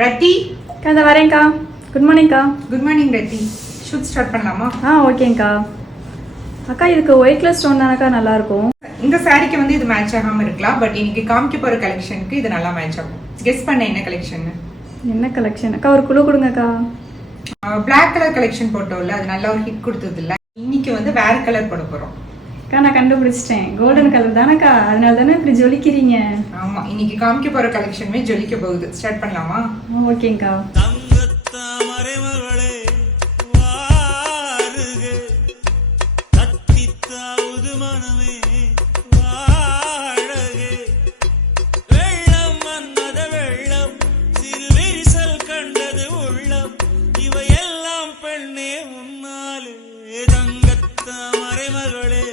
ரத்தி இந்த வரேன்க்கா. குட் மார்னிங்க்கா. Good morning Rathi. Shoot start பண்ணலாமா? ஓகேங்க்கா. அக்கா இதுக்கு ஒயிட் கலர் ஸ்டோன் தானக்கா நல்லாயிருக்கும். இந்த சாரிக்கு வந்து இது மேட்ச் ஆகாமல் இருக்கலாம், பட் இன்னைக்கு காமிக்க போகிற கலெக்ஷனுக்கு இது நல்லா மேட்ச் ஆகும். கெஸ் பண்ண என்ன கலெக்ஷன்? என்ன கலெக்ஷன் அக்கா? ஒரு குழு கொடுங்கக்கா. பிளாக் கலர் கலெக்ஷன் போட்டோம்ல, அது நல்லா ஒரு ஹிட் கொடுத்தது இல்லை. இன்னைக்கு வந்து வேற கலர் போட போகிறோம். அக்கா நான் கண்டுபிடிச்சிட்டேன். கோல்டன் கலர் தானக்கா? அதனால தானே இப்படி ஜொலிக்கிறீங்க. ஆமாம், இன்னைக்கு காமிக்க போகிற கலெக்ஷனுமே ஜொலிக்க போகுது. ஸ்டார்ட் பண்ணலாமா? ஓகேங்க்கா. இவையெல்லாம் பெண்ணே உன்னாலே தங்கத்த மறைமகளே